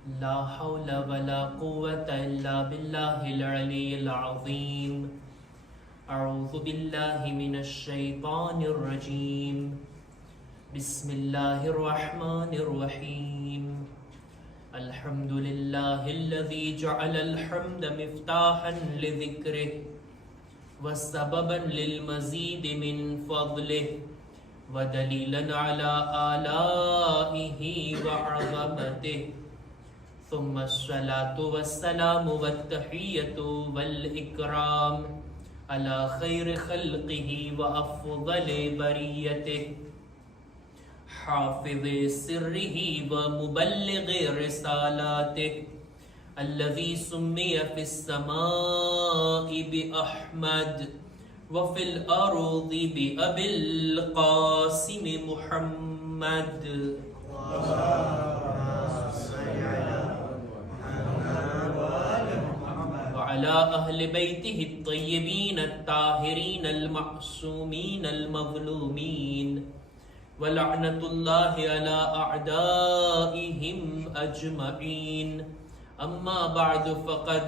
لا حول ولا قوة إلا بالله العلي العظيم. أعوذ بالله من الشيطان الرجيم. بسم الله الرحمن الرحيم. الحمد لله الذي جعل الحمد مفتاحا لذكره وسببا للمزيد من فضله ودليلا على آلائه وعظمته. ثم الصلاة والسلام والتحية والإكرام على خير خلقه وأفضل بريته حافظ سره ومبلغ رسالاته الذي سمي في السماء بأحمد وفي الأرض بأبي القاسم محمد. وعلى أهل بيته الطيبين الطاهرين المعصومين المظلومين ولعنة الله على أعدائهم أجمعين. أما بعد فقد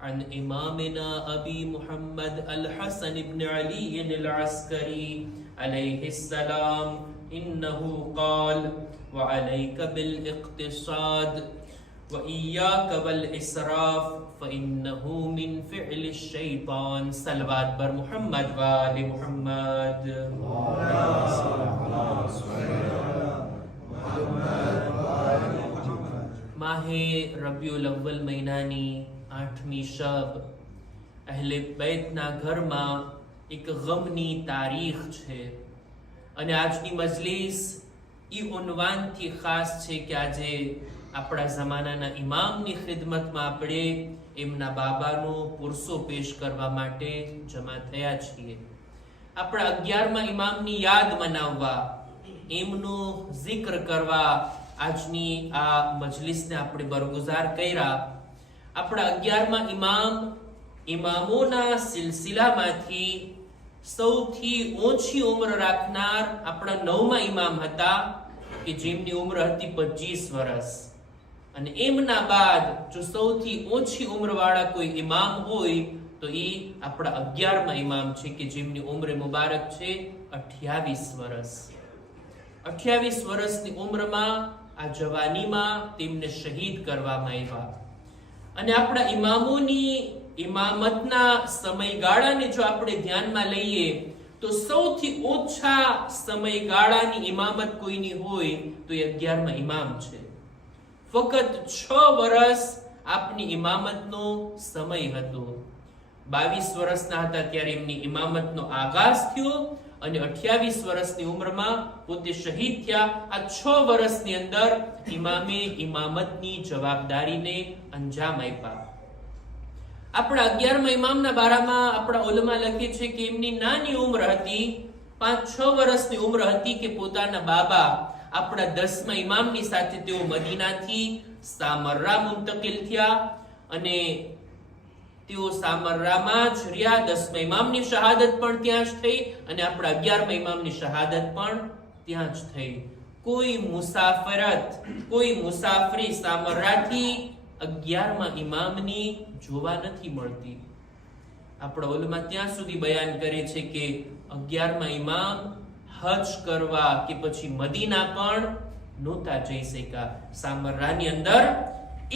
عن إمامنا أبي محمد الحسن بن علي العسكري عليه السلام إنه قال: وعليك بالاقتصاد وإياك والإسراف فإنه من فعل الشيطان. صلوات بر محمد وآل محمد. માહે રબીઉલ અવ્વલ મહિનાની 8મી શબ અહલે બૈતના ઘરમાં એક ગમની તારીખ છે અને આજની મજલિસ ઈ ઉન્વાનથી ખાસ છે કે આજે આપણા જમાનાના ઇમામની ખિદમતમાં આપણે એમના બાબાનો પુરસો પેશ કરવા માટે જમા થયા છીએ. આપણા 11મા ઇમામની યાદ મનાવવા, એમનો જિક્ર કરવા આજની આ મજલિસને આપણે બરગુજાર કર્યા. આપણા 11મા ઇમામોના સિલસિલામાંથી સૌથી ઓછી ઉંમર રાખનાર આપણા 9મા ઇમામ હતા કે જેમની ઉંમર હતી 25 વર્ષ. અને એમના બાદ જો સૌથી ઓછી ઉંમરવાળા કોઈ ઇમામ હોય તો એ આપણા 11મા ઇમામ છે કે જેમની ઉંમર મુબારક છે 28 વર્ષ. 28 વર્ષની ઉંમરમાં આ જવાનીમાં તેમને શહીદ કરવામાં આવ્યા. અને આપણા ઇમામોની ઇમામતના સમયગાળાને જો આપણે ધ્યાનમાં લઈએ તો સૌથી ઓછા સમયગાળાની ઇમામત કોઈની હોય તો એ 11મા ઇમામ છે. ફક્ત 6 વર્ષ આપની ઇમામતનો સમય હતો. 22 વર્ષના હતા ત્યારે એમની ઇમામતનો આગાઝ થયો અને 28 વર્ષની ઉંમરમાં પોતે શહીદ થયા. આ 6 વર્ષની અંદર ઇમામે ઇમામતની જવાબદારીને અંજામ આપ્યા. આપણા 11મા ઇમામના બારામાં આપણા ઉલમા લખે છે કે એમની નાની ઉંમર હતી, 5-6 વર્ષની ઉંમર હતી કે પોતાના બાબા આપણા 10મા ઇમામની સાથે તેઓ મદીનાથી સામર્રા મુંતકિલ થયા અને તેઓ સામર્રામાં જ રહ્યા. 10મા ઇમામની શહાદત પણ ત્યાં જ થઈ અને આપણા 11મા ઇમામની શહાદત પણ ત્યાં જ થઈ. કોઈ મુસાફરી સામર્રાથી 11મા ઇમામની જોવા નથી મળતી. આપણા ઉલમા ત્યાં સુધી બયાન કરે છે કે 11મા ઇમામ હજ કરવા કે પછી મદીના પણ નહોતા જઈ શક્યા. સામર્રાની અંદર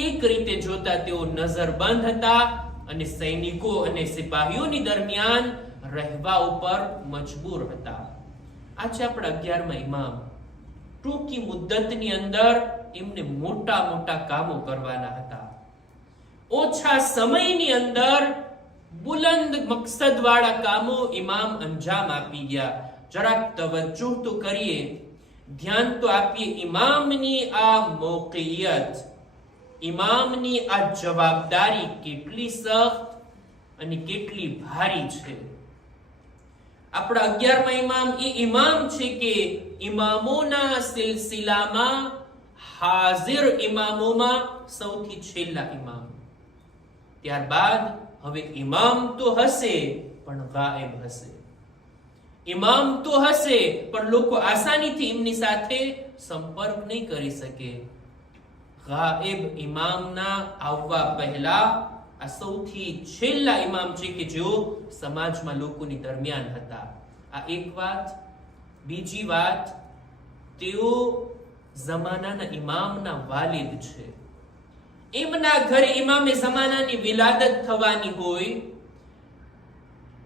એક રીતે જોતા તેઓ નજરબંધ હતા અને સૈનિકો અને સિપાહીઓની દરમિયાન રહેવા ઉપર મજબૂર હતા. આ છે આપણા 11મા ઇમામ. ટૂંકી મુદ્દતની અંદર એમને મોટા મોટા કામો કરવાના હતા. ઓછા સમયની અંદર બુલંદ મકસદ વાળા કામો ઇમામ અંજામ આપી ગયા. જરાક તવજ્જુહ તો કરીએ, ધ્યાન તો આપીએ. ઇમામની આ મોકિયત, ઇમામની આ જવાબદારી કેટલી સખ્ત અને કેટલી ભારી છે. આપણા 11મા ઇમામ એ ઇમામ છે કે ઇમામોના સિલસિલામાં હાજર ઇમામોમાં સૌથી છેલ્લા ઇમામ. ત્યારબાદ હવે ઇમામ તો હશે પણ ગાયબ હશે. ઇમામ તો હશે પણ લોકો આસાનીથી એમની સાથે સંપર્ક નહીં કરી શકે. ગાયબ ઇમામના આવવા પહેલા આ સૌથી છેલ્લા ઇમામ છે કે જેઓ સમાજમાં લોકોની દરમિયાન હતા. આ એક વાત. બીજી વાત, તેઓ જમાનાના ઇમામના વાલિદ છે. એમના ઘરે ઇમામે જમાનાની વિલાદત થવાની હોય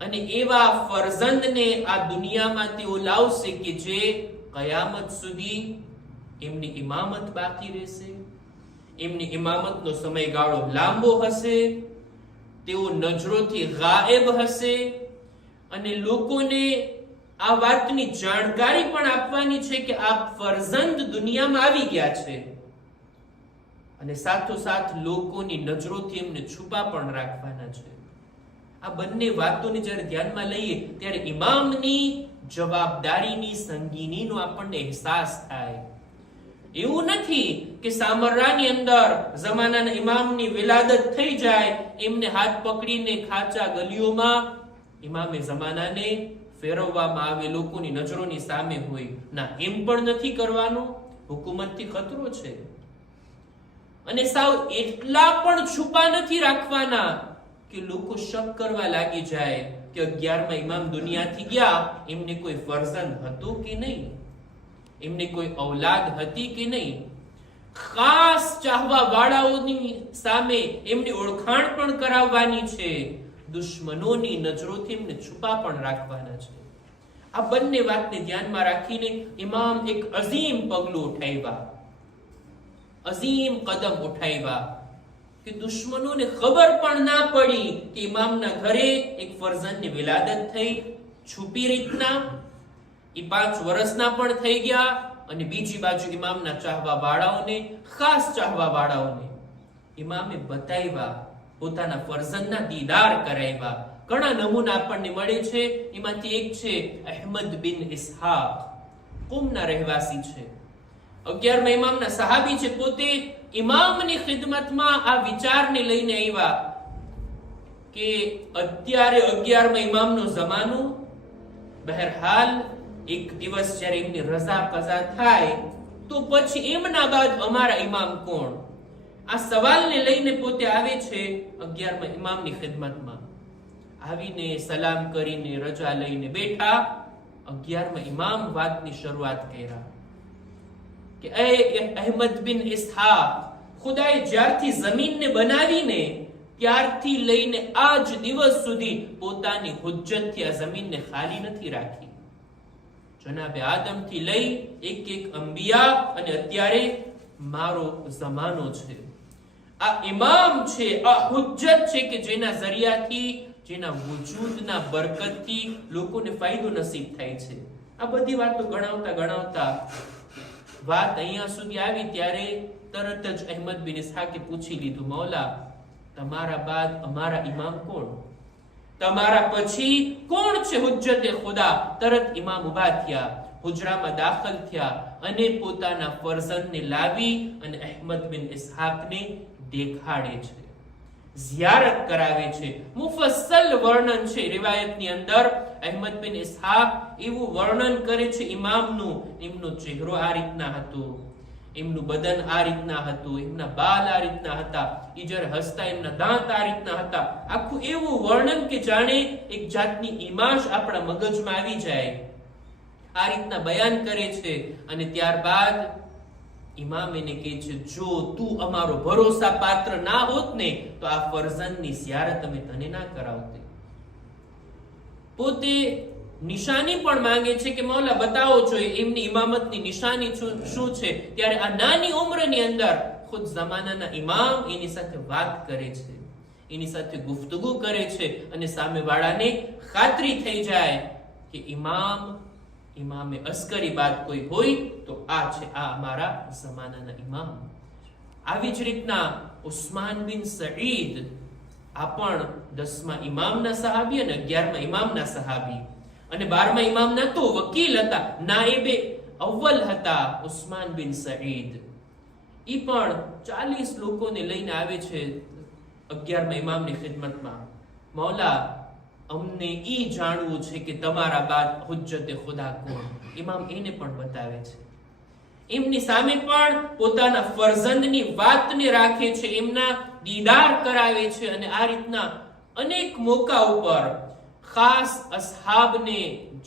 અને એવા ફરજંદને આ દુનિયામાં તેઓ લાવશે કે જે કયામત સુધી એમની ઇમામત બાકી રહેશે. એમની ઇમામતનો સમયગાળો લાંબો હશે. તેઓ નજરોથી ગાયબ હશે અને લોકોને આ વાતની જાણકારી પણ આપવાની છે કે આ ફરજંદ દુનિયામાં આવી ગયા છે અને સાથોસાથ લોકોની નજરોથી એમને છુપા પણ રાખવાના છે. આ બંને વાતોને જ્યારે ધ્યાનમાં લઈએ ત્યારે ઇમામની જવાબદારીની સંગીનીનો આપણને અહેસાસ થાય. એવું નથી કે સામરાની અંદર જમાનાના ઇમામની વિલાદત થઈ જાય, એમને હાથ પકડીને ખાચા ગલીઓમાં ઇમામે જમાનાને ફેરવવામાં આવે, લોકોની નજરોની સામે હોય. ના, એમ પણ નથી કરવાનું. હુકુમતથી ખતરો છે. અને સાવ એટલા પણ છુપા નથી રાખવાના કે લોકો શક કરવા લાગી જાય કે 11મા ઇમામ દુનિયાથી ગયા, એમને કોઈ ફરજંદ હતું કે નહીં, એમને કોઈ ઔલાદ હતી કે નહીં. ખાસ ચાહવા વાળાઓની સામે એમની ઓળખાણ પણ કરાવવાની છે. દુશ્મનોની નજરોથી એમને છુપા પણ રાખવાના છે. આ બંને વાતને ધ્યાનમાં રાખીને ઇમામ એક અઝીમ પગલું ઉઠાવ્યા, અઝીમ કદમ ઉઠાવ્યા કે દુશ્મનોને ખબર પણ ના પડી કે ઇમામના ઘરે એક ફરજંદની વિલાદત થઈ, છુપી રીતના. એ 5 વર્ષના પણ થઈ ગયા અને બીજી બાજુ ઇમામના ચાહવા વાળાઓને, ખાસ ચાહવા વાળાઓને ઇમામે બતાવ્યા, પોતાના ફરજંદના દીદાર કરાવ્યા. ઘણા નમૂના આપણને મળે છે. એમાંથી એક છે અહેમદ બિન ઇસ્હાક, કુમના રહેવાસી છે, 11મા ઇમામના સહાબી છે. પોતે ઇમામની ખિદમતમાં આ વિચારને લઈને આવ્યા કે અત્યારે 11મા ઇમામનો જમાનો, બહેરહાલ એક દિવસ જ્યારે એમની રઝા કઝા થાય તો પછી એમના બાદ અમારા ઇમામ કોણ? આ સવાલને લઈને પોતે આવે છે 11મા ઇમામની ખિદમતમાં. આવીને સલામ કરીને રજા લઈને બેઠા. 11મા ઇમામ વાતની શરૂઆત કર્યા કે એ અહેમદ બિન ઇસ્હાક, ખુદાએ જ્યારથી જમીનને બનાવીને ત્યારથી લઈને આજ દિવસ સુધી પોતાની હુજ્જતથી આ જમીનને ખાલી નથી રાખી. જનાબે આદમથી લઈ એક અંબિયા અને અત્યારે મારો જમાનો છે. આ ઇમામ છે, આ હુજ્જત છે કે જેના જરિયાથી, જેના વજૂદના બરકતથી લોકોને ફાયદો નસીબ થાય છે. આ બધી વાતો ગણાવતા વાત અહીંયા સુધી આવી ત્યારે તરત જ અહેમદ બિન ઇસ્હાકે પૂછી લીધું, મૌલા, તમારા બાદ અમારા ઇમામ કોણ? તમારા પછી કોણ છે હુજ્જતે ખુદા? તરત ઇમામ ઉભા થયા, હુજરામાં દાખલ થયા અને પોતાના ફરજંદને લાવી અને અહેમદ બિન ઇસ્હાકને દેખાડે છે, ઝિયારત કરાવે છે. મુફસ્સલ વર્ણન છે રિવાયતની અંદર. અહેમદ બિન ઇસ્હાક એવું વર્ણન કરે છે ઇમામનું, એમનો ચહેરો આ રીતના હતો, એમનું બદન આ રીતના હતું, એમના બાલ આ રીતના હતા, એ જ્યારે હસતા એમના દાંત આ રીતના હતા. આખું એવું વર્ણન કે જાણે એક જાતની ઈમાશ આપણા મગજમાં આવી જાય. આ રીતના બયાન કરે છે અને ત્યારબાદ ઇમામ એને કહે છે, જો તું અમારો ભરોસા પાત્ર ના હોત ને તો આ ફરજંદની ઝિયારત અમે તને ના કરાવતે. પોતે નિશાની પણ માંગે છે કે મૌલા બતાવો છો એમની ઇમામતની નિશાની શું છે. ત્યારે આ નાની ઉંમરની અંદર ખુદ જમાનાના ઇમામ એની સાથે વાત કરે છે, એની સાથે ગુફ્તગુ કરે છે અને સામેવાળાને ખાતરી થઈ જાય કે ઇમામે અસ્કરી બાદ કોઈ હોય તો આ છે, આ અમારા જમાનાના ઇમામ. આવી જ રીતના ઉસ્માન બિન સઈદ, આ પણ 10મા ઇમામના સહાબી અને 11મા ઇમામના સહાબી અને 12મા ઇમામના તો વકીલ હતા, નાઈબે અવ્વલ હતા. ઉસ્માન બિન સઈદ ઈ પણ 40 લોકોને લઈને આવે છે 11મા ઇમામની ખિદમતમાં. મૌલા, અમને ઈ જાણવું છે કે તમારા બાદ હુજ્જતે ખુદા કોણ? ઇમામ એને પણ બતાવે છે. એમની સામે પણ પોતાના ફરજંદની વાતને રાખે છે, એમના દીદાર કરાવે છે, અને આ રીતના અનેક મોકા ઉપર ખાસ અસહાબને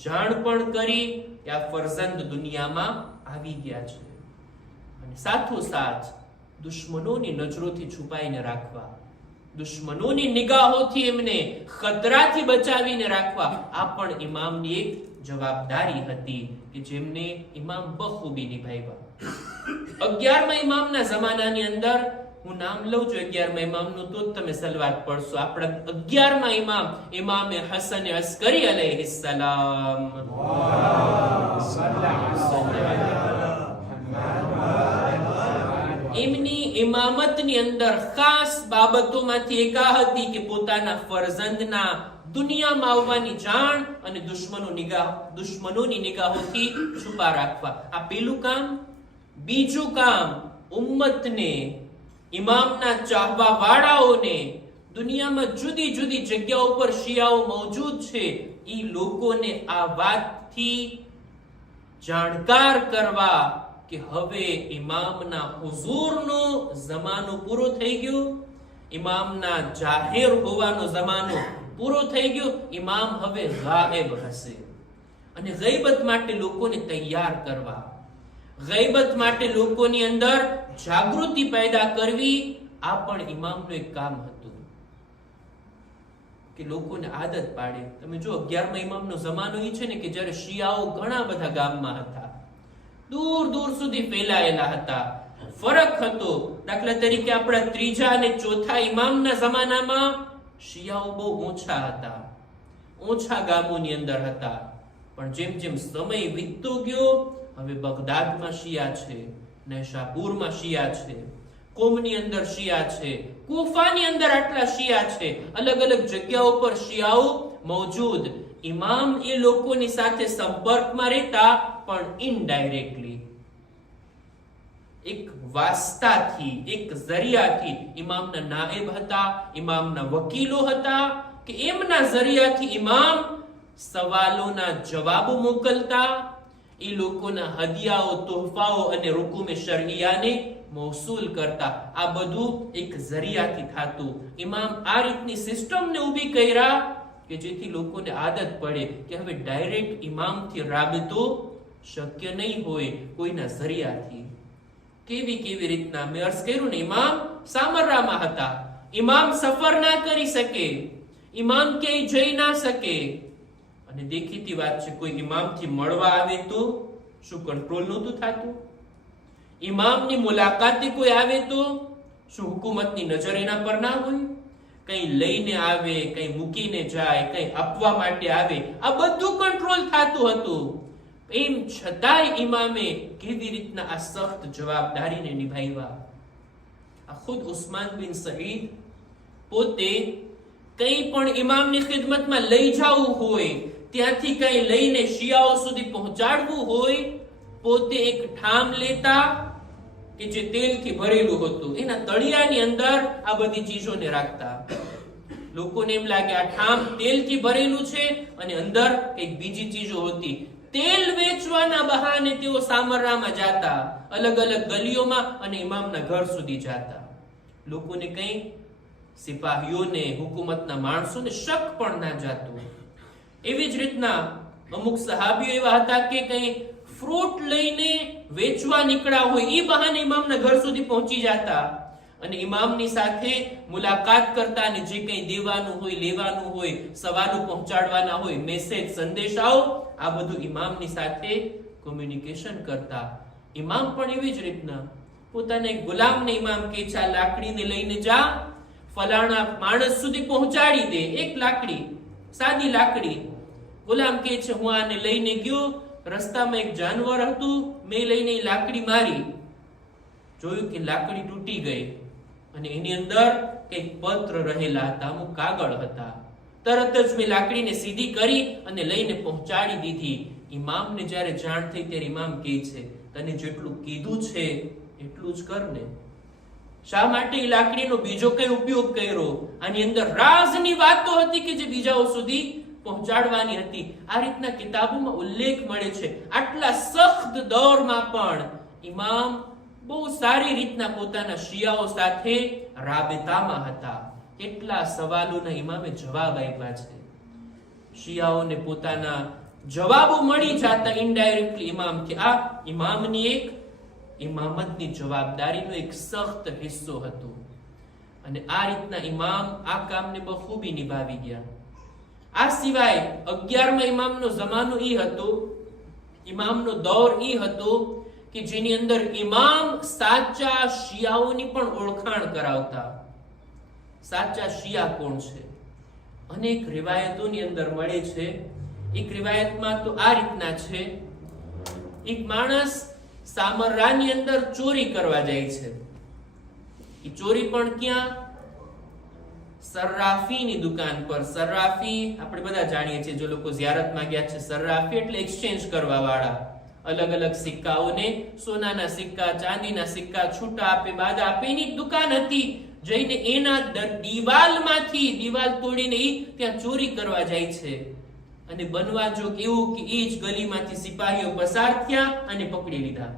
જાણ પણ કરી કે આ ફરજંદ દુનિયામાં આવી ગયા છે, અને સાથોસાથ દુશ્મનોની નજરોથી છુપાઈને રાખવા, દુશ્મનોની નિગાહોથી એમને ખતરાથી બચાવીને રાખવા, આ પણ ઇમામની એક જવાબદારી હતી કે જેમને ઇમામ બખૂબી નિભાવ્યા. 11મા ઇમામના જમાનાની અંદર હું નામ લઉં છું 11મા ઇમામનું, તો તમે સલવાત પડશો. આપણા 11મા ઇમામ ઇમામે હસન અસ્કરી અલૈહિસ્સલામ. એમની ઇમામતની અંદર ખાસ બાબતોમાંથી એક આ હતી કે પોતાના ફરજંદના દુનિયામાં આવવાની જાણ અને દુશ્મનોની નિગાહોથી છુપા રાખવા. આ પેલું કામ. બીજું કામ, ઉમ્મતને, ઇમામના ચાહવા વાળાઓને, દુનિયામાં જુદી જુદી જગ્યાઓ પર શિયાઓ મૌજૂદ છે, એ લોકોને આ વાતથી જાણકાર કરવા કે હવે ઇમામના હુઝુરનો જમાનો પૂરો થઈ ગયો, ઇમામના જાહેર હોવાનો જમાનો પૂરો થઈ ગયો, ઇમામ હવે ગાયબ હશે. અને ગૈબત માટે લોકોને તૈયાર કરવા, ગૈબત માટે લોકોની અંદર જાગૃતિ પેદા કરવી, આ પણ ઇમામનું એક કામ હતું કે લોકોને આદત પાડે. તમે જો 11મા ઇમામનો જમાનો એ છે ને કે જ્યારે શિયાઓ ઘણા બધા ગામમાં હતા, દૂર દૂર સુધી ફેલાયેલા હતા. ફરક હતો, દાખલા તરીકે આપણા 3જા અને 4થા ઇમામના જમાનામાં શિયાઓ બહુ ઓછા હતા, ઓછા ગામોની અંદર હતા. પણ જેમ જેમ સમય વીતતો ગયો, હવે બગદાદમાં શિયા છે, નૈશાપુરમાં શિયા છે, કોમની અંદર શિયા છે, કૂફાની અંદર આટલા શિયા છે, અલગ અલગ જગ્યાઓ પર શિયાઓ મૌજૂદ. ઇમામ એ લોકોની સાથે સંપર્કમાં રહેતા, પણ ઇનડાયરેક્ટલી, એક વાસ્તાથી, એક જરિયાથી. ઇમામના નાયબ હતા, ઇમામના વકીલો હતા, કે એમના જરિયાથી ઇમામ સવાલોના જવાબો મોકલતા, એ લોકોના હદિયાઓ, તોહફાઓ અને રૂકુમે શરઈયાને મૌસૂલ કરતા. આ બધું એક જરિયાથી થાતું. ઇમામ આ રીતની સિસ્ટમને ઊભી કર્યા કે જેથી લોકોને આદત પડે કે હવે ડાયરેક્ટ ઇમામથી રાબતો શક્ય નહીં હોય, કોઈના જરિયાથી. કેવી કેવી રીતના મેં અર્ઝ કર્યું ને, ઇમામ સામરામાં હતા, ઇમામ સફર ના કરી શકે, ઇમામ ક્યાંય જઈ ના શકે, અને દેખીતી વાત છે કોઈ ઇમામથી મળવા આવે તો શું કંટ્રોલ નહોતું થતું? ઇમામની મુલાકાતે કોઈ આવે તો શું હુકુમતની નજર એના પર ના હોય? કઈ લઈને આવે, કઈ મૂકીને જાય, કઈ આપવા માટે આવે, આ બધું કંટ્રોલ થતું હતું. એમ છતાંય ઇમામે કેવી રીતના આ સખ્ત જવાબદારીને નિભાવ્યા. આ ખુદ ઉસ્માન બિન સઈદ પોતે કઈ પણ ઇમામની ખિદમતમાં લઈ જવું હોય, ત્યાંથી કઈ લઈને શિયાઓ સુધી પહોંચાડવું હોય, પોતે એક ઠામ લેતા કે જે તેલથી ભરેલું હતું, એના તળિયાની અંદર આ બધી ચીજોને રાખતા. લોકોને એમ લાગે આ ઠામ તેલથી ભરેલું છે અને અંદર કઈક બીજી ચીજો હતી. તેલ વેચવાના બહાને તેઓ સામરામાં જાતા, અલગ અલગ ગલીઓમાં, અને ઇમામના ઘર સુધી જાતા. લોકોને કઈ સિપાહીઓને, હુકુમતના માણસોને શક પણ ના જાતું. એવી જ રીતના અમુક સહાબીઓ એવા હતા કે કઈ ફ્રૂટ લઈને વેચવા નીકળ્યા હોય, એ બહાને ઇમામના ઘર સુધી પહોંચી જતા અને ઇમામની સાથે મુલાકાત કરતા, અને જે કંઈ દેવાનું હોય, લેવાનું હોય, સવાલો પહોંચાડવાના હોય, મેસેજ, સંદેશાઓ, આ બધું ઇમામની સાથે કોમ્યુનિકેશન કરતા. ઇમામ પણ એવી જ રીતના પોતાના એક ગુલામને ઇમામ કે છે, આ લાકડીને લઈને જા, ફલાણા માણસ સુધી પહોંચાડી દે. એક લાકડી, સાદી લાકડી. ગુલામ કે છે હું આને લઈને ગયો, રસ્તામાં એક જાનવર હતું, મેં લઈને લાકડી મારી, જોયું કે લાકડી તૂટી ગઈ અને એની અંદર એક પત્ર રહેલા હતા, અમુક કાગળ હતા. તરત જ મેં લાકડીને સીધી કરી અને લઈને પહોંચાડી દીધી. ઇમામને જ્યારે જાણ થઈ ત્યારે ઇમામ કહે છે, તને જેટલું કીધું છે એટલું જ કર ને. શા માટે એ લાકડીનો બીજો કઈ ઉપયોગ કર્યો? આની અંદર રાજની વાતો હતી કે જે બીજાઓ સુધી પહોંચાડવાની હતી. આ રીતના કિતાબોમાં ઉલ્લેખ મળે છે. આટલા સખ્ત દૌરમાં પણ ઇમામ બહુ સારી રીતના પોતાના શિયાઓ સાથે રાબેતામાં હતા. કેટલા સવાલોના ઇમામે જવાબ આપ્યા છે. શિયાઓને પોતાના જવાબો મળી જતા ઇનડાયરેક્ટલી ઇમામ કે આ ઇમામની એક ઇમામતની જવાબદારીનો એક સખ્ત હિસ્સો હતો. અને આ રીતના ઇમામ આ કામને બખૂબી નિભાવી ગયા. આ સિવાય 11મા ઇમામનો જમાનો ઈ હતો, ઇમામનો દૌર ઈ હતો કે જેની અંદર ઇમામ સાચા શિયાઓની પણ ઓળખાણ કરાવતા. સાચા શિયા કોણ છે? અનેક રિવાયતોની અંદર મળે છે. એક રિવાયતમાં તો આ રીતના છે, એક માણસ સામરાની અંદર ચોરી કરવા જાય છે. એ ચોરી પણ ક્યાં? સર્રાફીની દુકાન પર. સર્રાફી આપણે બધા જાણીએ છીએ, જો લોકો ઝિયારતમાં ગયા છે. સર્રાફી એટલે એક્સચેન્જ કરવા વાળા. અલગ અલગ સિક્કાઓને, સોનાના સિક્કા, ચાંદીના સિક્કા છૂટા આપે, બાદા આપે, એની દુકાન હતી. જઈને એના દિવાલમાંથી દિવાલ તોડીને ઈ ત્યાં ચોરી કરવા જાય છે. અને બનવા જો એવું કે ઈ જ ગલીમાંથી સિપાહીઓ પસાર થયા અને પકડી લીધા.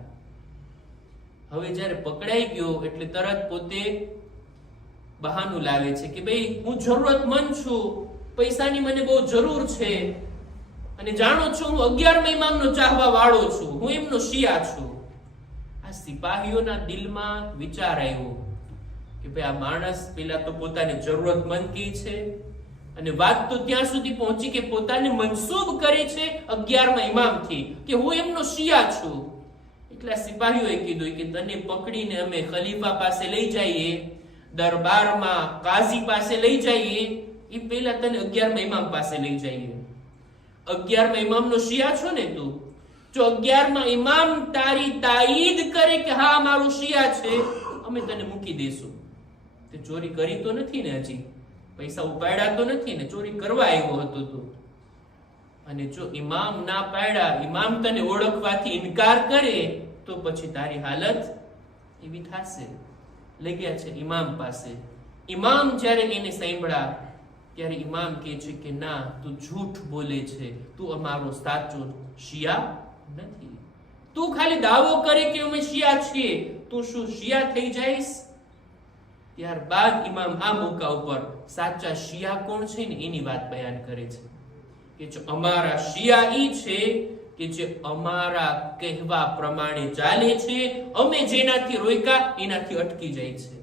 હવે જ્યારે પકડાઈ ગયો એટલે તરત પોતે બહાનું લાવે છે કે ભાઈ હું જરૂરતમંદ છું, પૈસાની મને બહુ જરૂર છે, અને જાણો છો હું 11મા ઇમામનો ચાહવા વાળો છું, હું એમનો શિયા છું. આ સિપાહીઓના દિલમાં વિચાર આવ્યો કે ભાઈ આ માણસ પેલા તો પોતાને જરૂરતમંદ કહે છે, અને વાત તો ત્યાં સુધી પહોંચી કે પોતાને મનસૂબ કરે છે 11મા ઇમામથી કે હું એમનો શિયા છું. એટલા સિપાહીઓએ કીધું કે તને પકડીને અમે ખલીફા પાસે લઈ જઈએ, દરબારમાં કાઝી પાસે લઈ જઈએ, એ પહેલા તને 11મા ઇમામ પાસે લઈ જઈએ. 11મા ઇમામનો શિયા છો ને તું? જો 11મા ઇમામ તારી તાઈદ કરે કે હા મારું શિયા છે, અમે તને મૂકી દેશું. તે ચોરી કરી તો નથી ને, હજી પૈસા ઉપાડ્યા તો નથી ને, ચોરી કરવા આવ્યો હતો તું. અને જો ઇમામ ના પાડ્યા, ઇમામ તને ઓળખવાથી ઇનકાર કરે તો પછી તારી હાલત એવી થશે. લઈ ગયા છે ઇમામ પાસે. ઇમામ જ્યારે એને સાંભળ્યા ત્યારે ઇમામ કહે છે કે ના, તું જૂઠ બોલે છે, તું અમારો સાચો શિયા નથી. તું ખાલી દાવો કરે કે અમે શિયા છીએ, તું શું શિયા થઈ જઈશ? ત્યારબાદ ઇમામ આ મોકા ઉપર સાચા શિયા કોણ છે ને એની વાત બયાન કરે છે કે જો અમારા શિયા ઈ છે કે જે અમારા કહેવા પ્રમાણે ચાલે છે, અમે જેનાથી રોક્યા એનાથી અટકી જાય છે,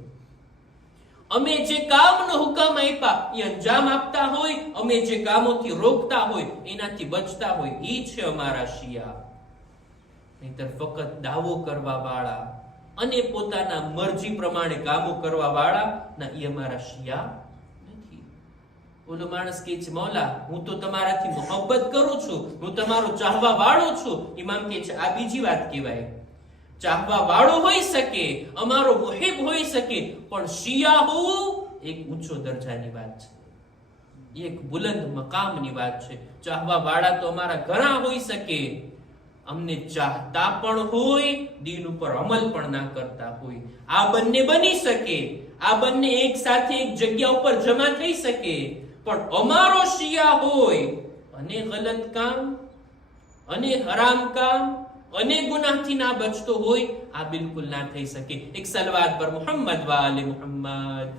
અમે જે કામનો હુકમ આપ્યા એ અંજામ આપતા હોય, અમે જે કામોથી રોકતા હોય એનાથી બચતા હોય, ઈ છે અમારા શિયા. નહીતર ફક્ત દાવો કરવા વાળા અને પોતાના મરજી પ્રમાણે કામો કરવા વાળા ના એ અમારા શિયા નથી. ઓલો માણસ કહે છે મૌલા હું તો તમારાથી મોહબ્બત કરું છું, હું તમારો ચાહવા વાળો છું. ઇમામ કહે છે આ બીજી વાત કહેવાય. ચાહવા વાળો હોઈ શકે, અમારો મુહિબ હોઈ શકે, પણ શિયા હોવું એક ઊંચો દરજાની વાત છે, એક બુલંદ મકામની વાત છે. ચાહવા વાળા તો અમારા ઘણા હોઈ શકે, અમને ચાહતા પણ હોય, દીન ઉપર અમલ પણ ના કરતા હોય. આ બંને બની શકે, આ બંને એક સાથે એક જગ્યા ઉપર જમા થઈ શકે, પણ અમારો શિયા હોય અને ગલત કામ અને હરામ કામ અને ગુનાહથી ના બચતો હોય, આ બિલકુલ ના થઈ શકે. એક સલવાત પર મુહમ્મદ વાલે મુહમ્મદ.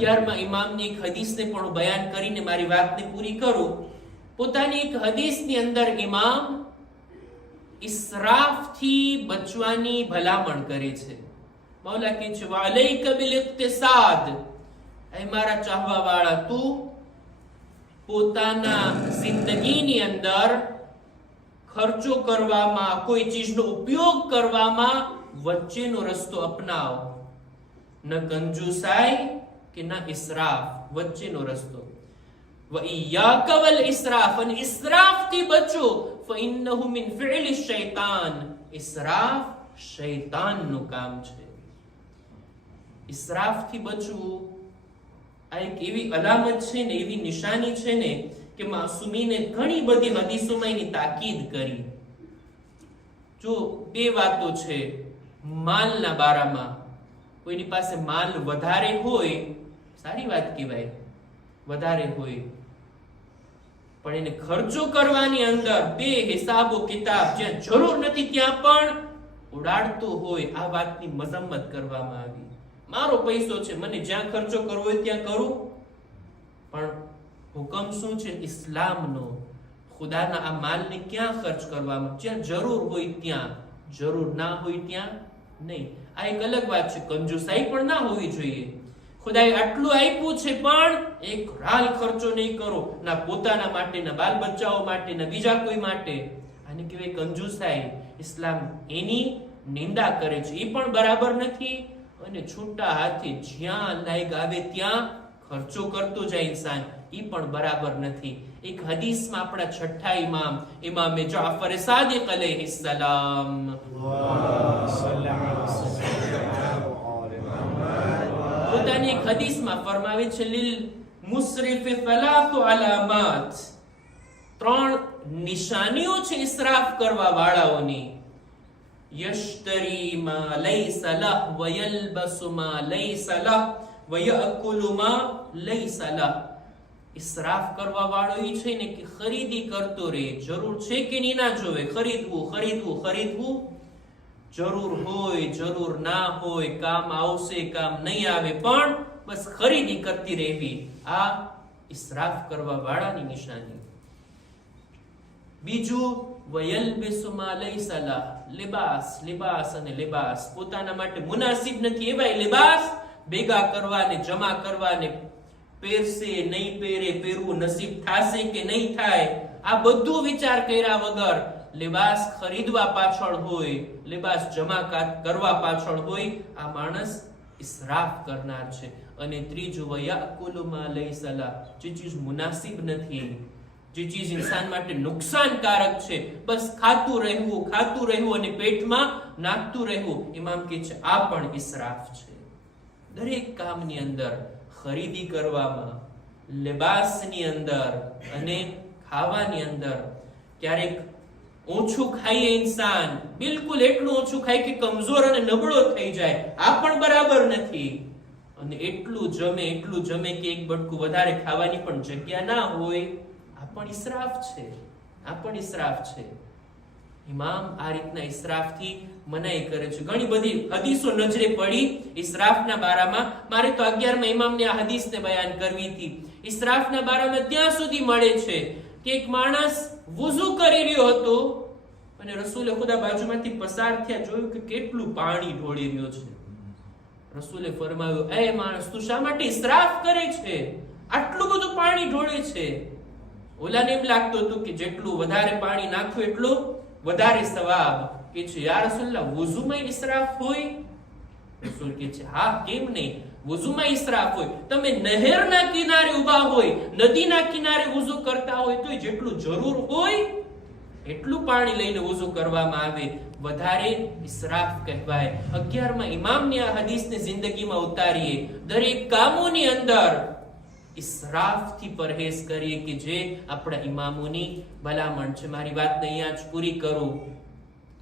11મા ઇમામની એક હદીસને પણ બયાન કરીને મારી વાતને પૂરી કરું. પોતાની એક હદીસની અંદર ઇમામ ઇસરાફથી બચવાની ભલામણ કરે છે. મૌલા કહે છે વાલૈક બિલ ઇક્તિસાદ, એ મારા ચાહવા વાળા તું પોતાના જિંદગીની અંદર ખર્ચો કરવામાં, કોઈ ચીજનો ઉપયોગ કરવામાં વચ્ચેનો રસ્તો અપનાવ. ન કંજુસાઈ કે ના ઇસરાફ, વચ્ચેનો રસ્તો. વ ઇયાક વલ ઇસરાફ, અને ઇસરાફથી બચો. ફઇન્નહુ મિન ફિઅલી શૈતાન, ઇસરાફ શૈતાનનું કામ છે. ઇસરાફથી બચવું આ એક એવી અલામત છે ને, એવી નિશાની છે ને કે માસૂમીને ઘણી બધી હદીસોમાં એની તાકીદ કરી. જો બે વાતો છે માલના બારામાં. કોઈની પાસે માલ વધારે હોય, સારી વાત કહેવાય, વધારે હોય, પણ એને ખર્ચો કરવાની અંદર બે હિસાબો કિતાબ જ્યાં જરૂર નથી ત્યાં પણ ઉડાડતો હોય, આ વાતની મજમ્મત કરવામાં આવી. મારો પૈસો છે, મને જ્યાં ખર્ચો કરવો હોય ત્યાં કરું. પણ હુકમ શું છે ઇસ્લામનો? ખુદાના આ માલને ક્યાં ખર્ચ કરવામાં? જ્યાં જરૂર હોય ત્યાં, જરૂર ના હોય ત્યાં નહીં. આ એક અલગ વાત છે. કંજુસાઈ પણ ના હોવી જોઈએ. ખુદાએ આટલું આપ્યું છે પણ એક રાલ ખર્ચો નહીં કરો, ના પોતાના માટે, ના બાલ બચ્ચાઓ માટે, ના બીજા કોઈ માટે. આને કહેવાય કંજુસાઈ. ઇસ્લામ એની નિંદા કરે છે, એ પણ બરાબર નથી. અને છૂટા હાથે જ્યાં લાયક આવે ત્યાં ખર્ચો કરતો જાય ઇન્સાન, એ પણ બરાબર નથી. એક હદીસમાં આપણા છઠ્ઠા ઇમામ ઇમામે જાફર સાદિક અલૈહિસ્સલામ પોતાની એક હદીસમાં ફરમાવે છે, લિલ મુસરિફ સલાસુ અલામાત, ત્રણ નિશાનીઓ છે ઇસરાફ કરવા વાળાઓની. યશ્તરી મા લૈસા લહ વયલ્બસુ મા લૈસા લહ વયઅકુલુ મા લૈસા લહ. ઇસરાફ કરવા વાળો એ છે ને કે ખરીદી કરતો રહે, જરૂર છે કે ની ના જોવે, ખરીદવું ખરીદવું ખરીદવું. જરૂર હોય, જરૂર ના હોય, કામ આવશે કામ નહીં આવે, પણ બસ ખરીદી કરતી રહેવી, આ ઇસરાફ કરવા વાળાની નિશાની. બીજું વયલ્બિસુ મા લૈસા લહ, લિબાસ લિબાસ અને લિબાસ. પોતાના માટે મુનાસિબ નથી એવા લિબાસ ભેગા કરવાને, જમા કરવાને, પહેરશે નહીં પહેરે, પહેરવું નસીબ થાશે કે નહીં થાય, આ બધું વિચાર કર્યા વગર લિબાસ ખરીદવા પાછળ હોય, લિબાસ જમા કરવા પાછળ હોય, આ માણસ ઇસરાફ કરનાર છે. અને ત્રીજું વયાકુલુ મા લૈસા લહ, જે ચીજ મુનાસિબ નથી, જે ચીજ ઇન્સાન માટે નુકસાનકારક છે, બસ ખાતું રહેવું અને પેટમાં નાખતું રહેવું. ઇમામ કહે છે આ પણ ઇસરાફ છે. દરેક કામની અંદર, ખરીદી કરવામાં, લિબાસની અંદર અને ખાવાની અંદર ક્યારેક ઓછું ખાઈએ ઇન્સાન, બિલકુલ એટલું ઓછું ખાય કે કમજોર અને નબળો થઈ જાય, આ પણ બરાબર નથી. અને એટલું જમે કે એક બટકું વધારે ખાવાની પણ જગ્યા ના હોય, આ પણ ઇસરાફ છે, આ પણ ઇસરાફ છે. ઇમામ આ રીતના ઇસરાફથી મનાઈ કરે છે. ઘણી બધી હદીસો નજરે પડી ઇસરાફના બારામાં. મારે તો 11મા ઇમામની આ હદીસને બયાન કરવી હતી. ઇસરાફના બારામાં ત્યાં સુધી મળે છે કે એક માણસ વુઝુ કરી રહ્યો હતો અને રસૂલે ખુદા બાજુમાંથી પસાર થયા, જોયું કે કેટલું પાણી ઢોળી રહ્યો છે. રસૂલે ફરમાવ્યું, એ માણસ તું શા માટે ઇસરાફ કરે છે? આટલું બધું પાણી ઢોળે છે. ઓલાને એમ લાગતું હતું કે જેટલું વધારે પાણી નાખ્યું એટલું વધારે સવાબ. કે છે યા રસૂલલ્લાહ, વુઝુમાં ઇસરાફ હોય? રસૂલ કે છે હા, કેમ નહીં, વુઝુમાં ઇસરાફ હોય. તમે નહેરના કિનારે ઊભા હોય, નદીના કિનારે વુઝુ કરતા હોય, તો જેટલું જરૂર હોય એટલું પાણી લઈને વુઝુ કરવામાં આવે, વધારે ઇસરાફ કહેવાય. 11મા ઇમામની આ હદીસને જિંદગીમાં ઉતારીએ, દરેક કામોની અંદર ઇસરાફથી પરહેઝ કરીએ કે જે આપણા ઇમામોની ભલામણ છે. મારી વાતને અહીંયા જ પૂરી કરું.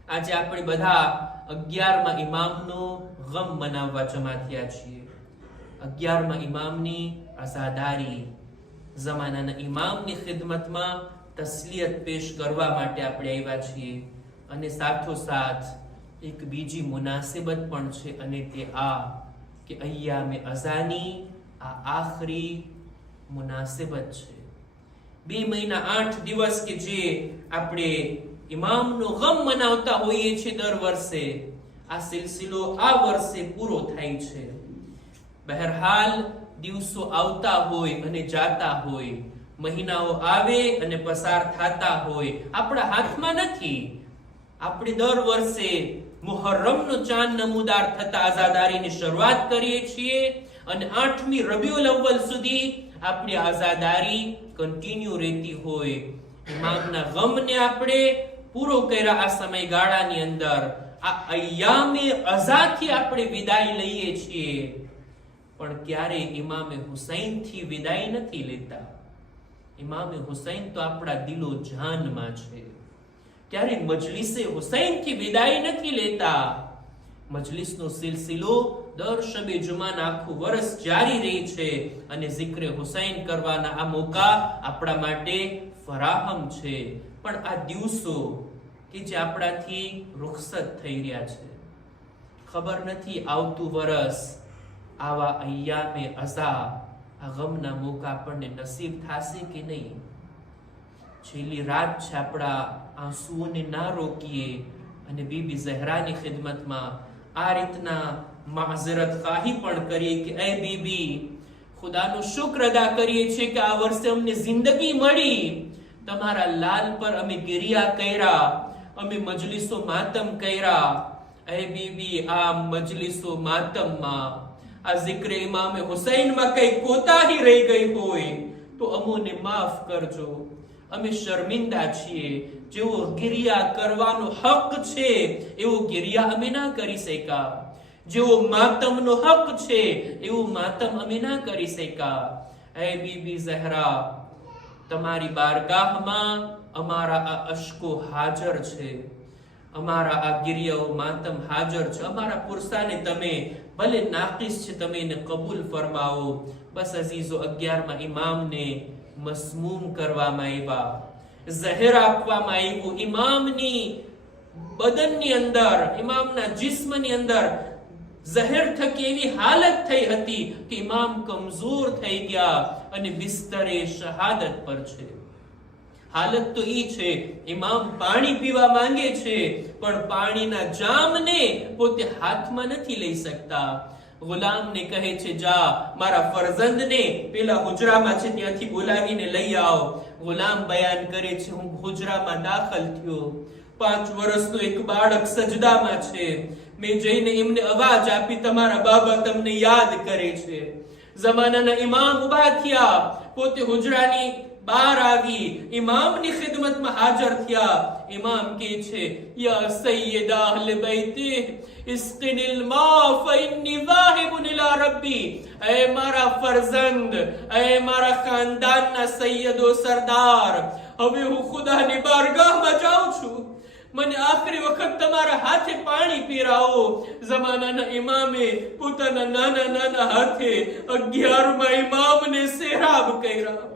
આજે આપણે બધા 11મા ઇમામનો ગમ મનાવવા જમા થયા છીએ. 11મા ઇમામની અઝાદારી, જમાનાના ઇમામની ખિદમતમાં તસ્લિયત પેશ કરવા માટે આપણે આવ્યા છીએ. અને સાથોસાથ એક બીજી મુનાસિબત પણ છે, અને તે આ કે અય્યામે અઝાની આ આખરી મુનાસિબત છે. 2 મહિના 8 દિવસ કે જે આપણે ઇમામનો ગમ મનાવતા હોઈએ છીએ દર વર્ષે, આ સિલસિલો આ વર્ષે પૂરો થાય છે. બહરહાલ દિવસો આવતા હોય અને જાતા હોય, મહિનાઓ આવે અને પસાર થતા હોય, આપણા હાથમાં નથી. આપણે દર વર્ષે મુહર્રમનો ચાંદ નમૂદાર થતા આઝાદારીની શરૂઆત કરીએ છીએ અને 8મી રબીઉલ અવ્વલ સુધી આપણી આઝાદારી કન્ટિન્યુ રહેતી હોય. ઇમામના ગમને આપણે પૂરો કર્યા આ સમયગાળાની અંદર, આ અય્યામે અઝાથી આપણે વિદાય લઈએ છીએ. પણ ક્યારે ઇમામે હુસૈનથી વિદાય નથી લેતા. ઇમામે હુસૈન તો આપણા દિલો જાનમાં છે. ક્યારે મજલિસે હુસૈનથી વિદાય નથી લેતા. મજલિસનો સિલસિલો દર શબે જુમાના આખું વર્ષ જારી રહી છે અને જિક્રે હુસૈન કરવાના આ મોકા આપણા માટે ફરાહમ છે. પણ આ દિવસો કે જે આપણાથી રૂખસત થઈ રહ્યા છે, ખબર નથી આવતું વર્ષ આવા અય્યામે અઝા, આ ગમના મોકા આપણને નસીબ થશે કે નહીં. છેલ્લી રાત છે, આપણા આંસુઓને ના રોકીએ અને બીબી ઝહરાની ખિદમતમાં આ રીતના માઝરત ખાહી પણ કરીએ કે એ બીબી, ખુદાનો શુક્ર અદા કરીએ છીએ કે આ વર્ષે અમને જિંદગી મળી. તમારા લાલ પર અમે ગિરિયા કર્યા, અમે મજલિસો માતમ કર્યા. એ બીબી, આ મજલિસો માતમમાં, આ જિક્ર ઇમામે હુસૈનમાં કઈ કોતાહી રહી ગઈ હોય તો અમોને માફ કરજો. અમે શર્મિંદા છીએ. જેવો ગિરિયા કરવાનો હક છે એવો ગિરિયા અમે ના કરી શક્યા. જેવો માતમનો હક છે એવો માતમ અમે ના કરી શક્યા. હે બીબી ઝહરા, તમારી બારગાહમાં અમારા આ અશ્કો હાજર છે, અમારા આ ગિરિયાઓ માતમ હાજર છે. અમારા પુરસાને તમે ભલે નાકિસ છે, તમે એને કબૂલ ફરમાવો. બસ અઝીઝો, 11મા ઇમામને મસમૂમ કરવામાં આવ્યા, ઝહેર આપવામાં આવ્યું. ઇમામની બદનની અંદર, ઇમામના જિસ્મની અંદર ઝહેર થકી એવી હાલત થઈ હતી કે ઇમામ કમજોર થઈ ગયા અને બિસ્તરે શહાદત પર છે. હાલત તો ઈ છે, ઇમામ પાણી પીવા માંગે છે પણ પાણીના જામને પોતે હાથમાં નથી લઈ શકતા. ગુલામને કહે છે, જા મારા ફરજંદને પેલા હુજરામાં છે ત્યાંથી બોલાવીને લઈ આવ. ગુલામ બયાન કરે છે, હું હુજરામાં દાખલ થયો, 5 વર્ષનો એક બાળક સજદામાં છે. મેં જઈને એમને અવાજ આપી, તમારા બાબા તમને યાદ કરે છે. જમાનાના ઇમામ ઉભા થયા, પોતે હુજરાની બહાર આવી, ઇમામની ખિદમતમાં હાજર થયા. ઇમામ કહે છે, યા સૈયદા અહલે બૈતે ઇસ્કિનિલ મા ફઇન્ની વાહિબુન ઇલા રબ્બી. એ મારા ફરજંદ, એ મારા ખાનદાનના સૈયદો સરદાર, હવે હું ખુદાની બારગાહમાં જાઉં છું, મને આખરી વખત તમારા હાથે પાણી પીરાવો. જમાનાના ઇમામે પોતાના નાના નાના હાથે 11મા ઇમામને સેરાબ કર્યા,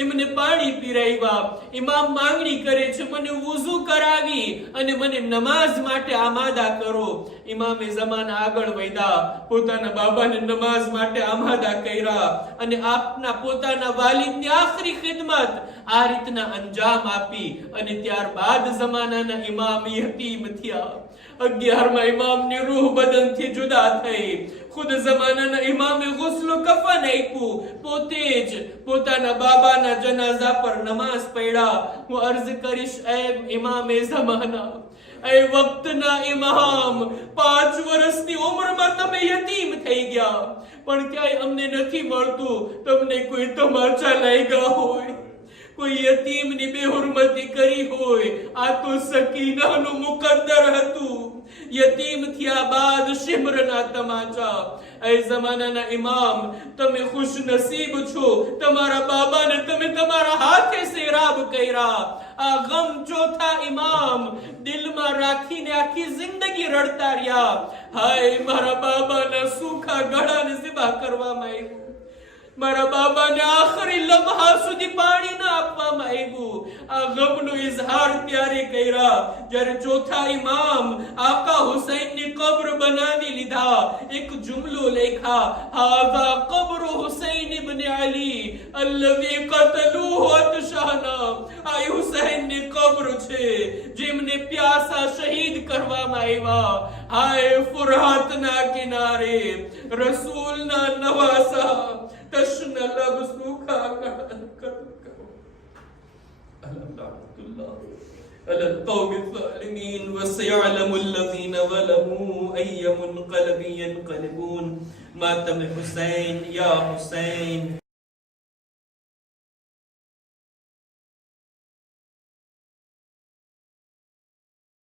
એમને પાણી પીરાવ્યા. ઇમામ માંગણી કરે છે, મને વુઝુ કરાવી અને મને નમાઝ માટે આમાદા કરો. ઇમામે જમાના આગળ વધ્યા, પોતાના બાબાને નમાઝ માટે આમાદા કર્યા અને આપના પોતાના વાલિદની આખરી ખિદમત આ રીતના અંજામ આપી અને ત્યારબાદ જમાનાના ઇમામ યતીમ થયા. 11મા ઇમામની રૂહ બદનથી જુદા થઈ. ખુદ જમાનાના ઇમામે ગુસ્લ કફન આપ્યું, પોતે જ પોતાના બાબાના જનાઝા પર નમાઝ પઢ્યા. હું અર્જ કરીશ, એ ઇમામે જમાના, એ વક્તના ઇમામ, 5 વર્ષની ઉંમરમાં તમે યતીમ થઈ ગયા, પણ ક્યાંય અમને નથી મળતું તમને કોઈ તમાચા લાગ્યા હોય, કોઈ યતીમની બેહુરમતી કરી હોય. આ તો સકીનાનું મુકદ્દર હતું. યતીમ થયા બાદ શિમરના તમાચા. એ જમાનાના ઇમામ, તમે ખુશ નસીબ છો, તમારા બાબાને તમે તમારા હાથે સેરાબ કર્યા. આ ગમ ચોથા ઇમામ દિલમાં રાખીને આખી જિંદગી રડતા રહ્યા. હાય, મારા બાબાના સૂખા ગળાને ઝિબા કરવામાં આવ્યું, મારા બાબાને આખરી લમ્હા સુધી પાણી ના આપવામાં આવ્યું. આ ગમનો ઇઝહાર ત્યારે કર્યા જ્યારે ચોથા ઇમામ આકા હુસૈનની કબ્ર બનાવી લીધા. એક જુમલો લખ્યા, હાઝા કબ્ર હુસૈન ઇબ્ન અલી અલ્લઝી કતલુહુ અતશાના. આ હુસૈનની કબ્ર છે જેમને પ્યાસા શહીદ કરવામાં આવ્યા. હાય, ફુરાતના કિનારે રસૂલના નવાસા تشن لب سوکھا کر على القوم الظالمين وسيعلم الذين ظلموا أي منقلب ينقلبون. ماتم حسين، يا حسين.